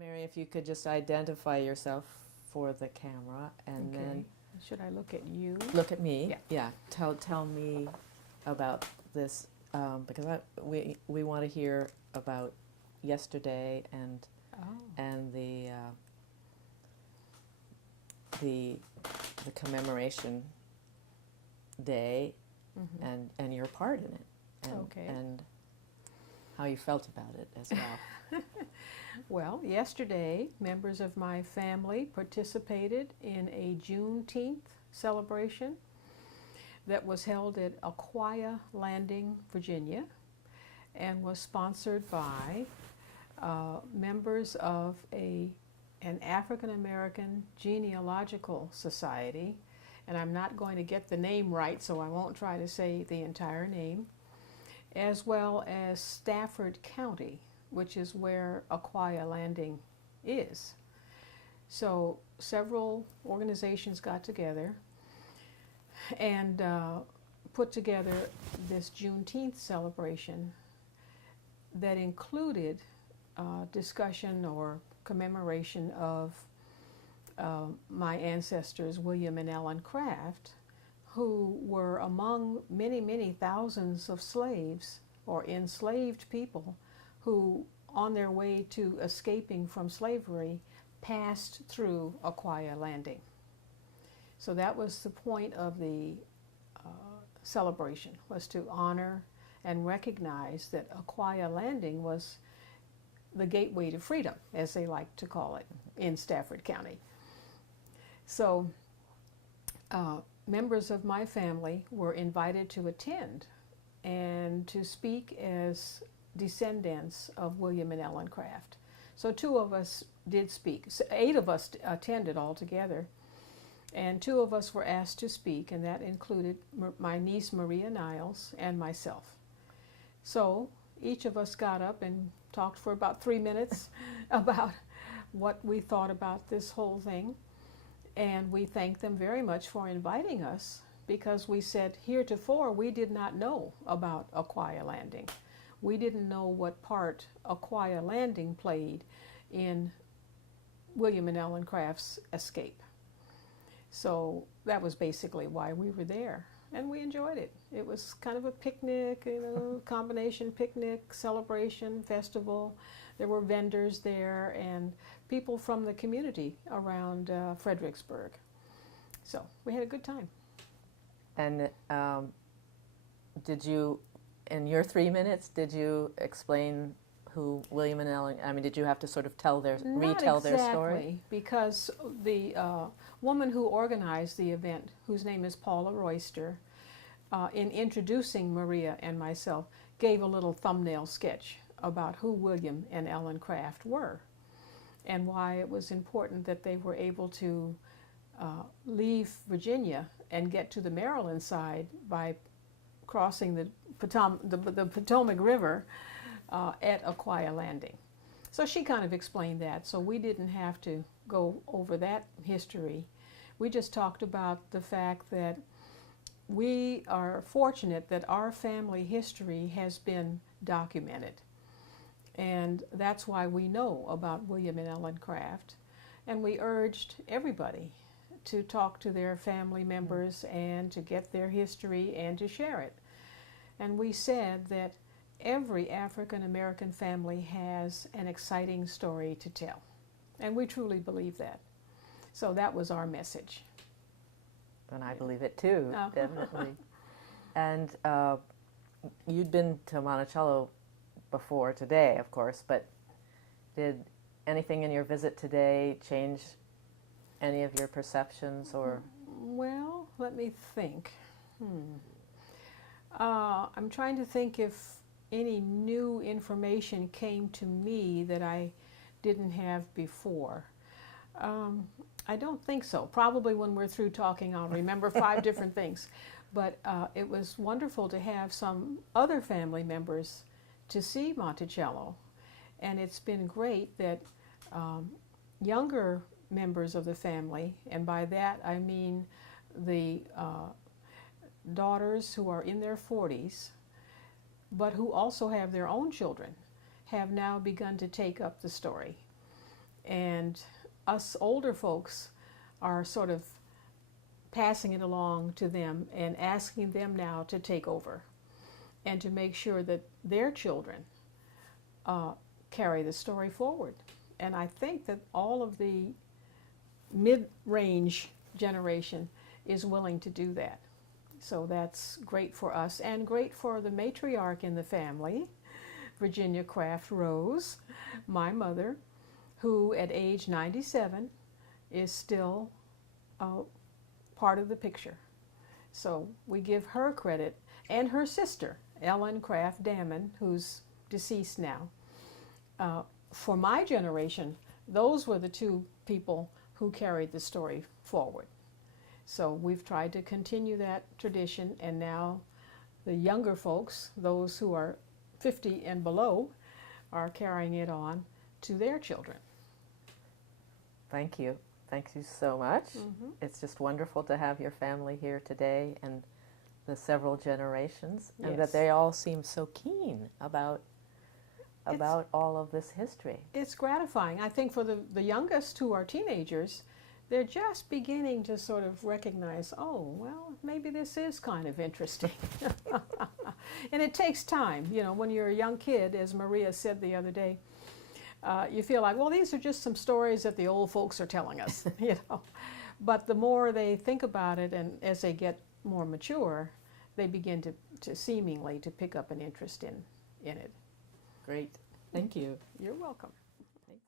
Mary, if you could just identify yourself for the camera and then should I look at you? look at me. Yeah. Yeah. Tell me about this because we want to hear about yesterday and and the commemoration day and your part in it and how you felt about it as well. Well, yesterday, members of my family participated in a Juneteenth celebration that was held at Aquia Landing, Virginia, and was sponsored by members of an African American genealogical society. And I'm not going to get the name right, so I won't try to say the entire name, as well as Stafford County, which is where Aquia Landing is. So several organizations got together and put together this Juneteenth celebration that included discussion or commemoration of my ancestors, William and Ellen Craft, who were among many, many thousands of slaves or enslaved people who, on their way to escaping from slavery, passed through Aquia Landing. So that was the point of the celebration, was to honor and recognize that Aquia Landing was the gateway to freedom, as they like to call it, in Stafford County. So members of my family were invited to attend and to speak as descendants of William and Ellen Craft. So 2 of us did speak. So 8 of us attended altogether, and 2 of us were asked to speak, and that included my niece Maria Niles and myself. So each of us got up and talked for about 3 minutes about what we thought about this whole thing. And we thanked them very much for inviting us, because we said heretofore we did not know about Aquia Landing. We didn't know what part Aquia Landing played in William and Ellen Craft's escape. So that was basically why we were there, and we enjoyed it. It was kind of a picnic, combination picnic, celebration, festival. There were vendors there and people from the community around Fredericksburg. So we had a good time. And did you, in your 3 minutes, did you explain who William and Ellen, I mean, did you have to sort of retell their story? Not exactly, because the woman who organized the event, whose name is Paula Royster, in introducing Maria and myself, gave a little thumbnail sketch about who William and Ellen Craft were and why it was important that they were able to leave Virginia and get to the Maryland side by crossing the Potomac River at Aquia Landing. So she kind of explained that, so we didn't have to go over that history. We just talked about the fact that we are fortunate that our family history has been documented. And that's why we know about William and Ellen Craft. And we urged everybody to talk to their family members and to get their history and to share it. And we said that every African American family has an exciting story to tell. And we truly believe that. So that was our message. And I believe it too, definitely. And you'd been to Monticello before today, of course, but did anything in your visit today change any of your perceptions or? Well, let me think. I'm trying to think if any new information came to me that I didn't have before. I don't think so. Probably when we're through talking, I'll remember 5 different things. But it was wonderful to have some other family members to see Monticello. And it's been great that younger members of the family, and by that I mean the daughters who are in their 40s, but who also have their own children, have now begun to take up the story. And us older folks are sort of passing it along to them and asking them now to take over and to make sure that their children carry the story forward. And I think that all of the mid-range generation is willing to do that. So that's great for us and great for the matriarch in the family, Virginia Craft Rose, my mother, who at age 97 is still part of the picture. So we give her credit, and her sister, Ellen Craft Damon, who's deceased now. For my generation, those were the two people who carried the story forward. So we've tried to continue that tradition, and now the younger folks, those who are 50 and below, are carrying it on to their children. Thank you. Thank you so much. It's just wonderful to have your family here today and the several generations, and that they all seem so keen about all of this history. It's gratifying. I think for the youngest, who are teenagers, they're just beginning to sort of recognize, oh, well, maybe this is kind of interesting. And it takes time. You know, when you're a young kid, as Maria said the other day, you feel like, well, these are just some stories that the old folks are telling us, you know. But the more they think about it, and as they get more mature, they begin to seemingly to pick up an interest in it. Great. Thank you. You're welcome.